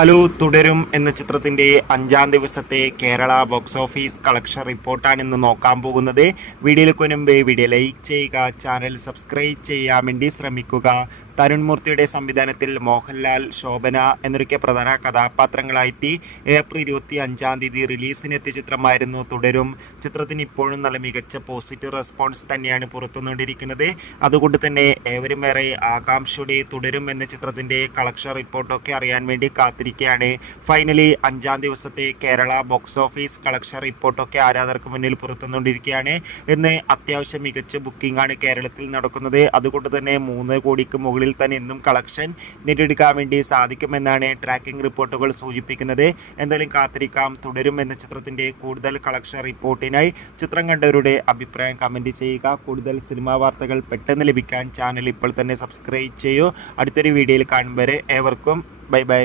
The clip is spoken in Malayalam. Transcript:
ഹലോ, തുടരും എന്ന ചിത്രത്തിന്റെ 5-ാം ദിവസത്തെ കേരള ബോക്സ് ഓഫീസ് കളക്ഷൻ റിപ്പോർട്ടാണ് ഇന്ന് നോക്കാൻ പോകുന്നത്. വീഡിയോയിലേക്ക് മുൻപ് വീഡിയോ ലൈക്ക് ചെയ്യുക, ചാനൽ സബ്സ്ക്രൈബ് ചെയ്യാൻ വേണ്ടി ശ്രമിക്കുക. തരുൺ മൂർത്തിയുടെ സംവിധാനത്തിൽ മോഹൻലാൽ, ശോഭന എന്നൊക്കെ പ്രധാന കഥാപാത്രങ്ങളായി ഏപ്രിൽ 25-ാം തീയതി റിലീസിനെത്തിയ ചിത്രമായിരുന്നു തുടരും. ചിത്രത്തിന് ഇപ്പോഴും നല്ല മികച്ച പോസിറ്റീവ് റെസ്പോൺസ് തന്നെയാണ് പുറത്തുകൊണ്ടിരിക്കുന്നത്. അതുകൊണ്ട് തന്നെ ഏവരും ഏറെ ആകാംക്ഷയോടെ തുടരും എന്ന ചിത്രത്തിന്റെ കളക്ഷൻ റിപ്പോർട്ടൊക്കെ അറിയാൻ വേണ്ടി കാത്തിരിക്കുകയാണ്. ഫൈനലി 5-ാം ദിവസത്തെ കേരള ബോക്സ് ഓഫീസ് കളക്ഷൻ റിപ്പോർട്ടൊക്കെ ആരാധകർക്ക് മുന്നിൽ പുറത്തുകൊണ്ടിരിക്കുകയാണ്. ഇന്ന് അത്യാവശ്യം മികച്ച ബുക്കിംഗ് ആണ് കേരളത്തിൽ നടക്കുന്നത്. അതുകൊണ്ട് തന്നെ 3 കോടിക്ക് മുകളിൽ തന്നെ ഇന്നും കളക്ഷൻ നേടിയെടുക്കാൻ വേണ്ടി സാധിക്കുമെന്നാണ് ട്രാക്കിംഗ് റിപ്പോർട്ടുകൾ സൂചിപ്പിക്കുന്നത്. എന്തായാലും കാത്തിരിക്കാം. തുടരും എന്ന ചിത്രത്തിന്റെ കൂടുതൽ കളക്ഷൻ റിപ്പോർട്ടിനായി ചിത്രം കണ്ടവരുടെ അഭിപ്രായം കമന്റ് ചെയ്യുക. കൂടുതൽ സിനിമാ വാർത്തകൾ പെട്ടെന്ന് ലഭിക്കാൻ ചാനൽ ഇപ്പോൾ തന്നെ സബ്സ്ക്രൈബ് ചെയ്യൂ. അടുത്തൊരു വീഡിയോയിൽ കാണും വരെ ഏവർക്കും ബൈ ബൈ.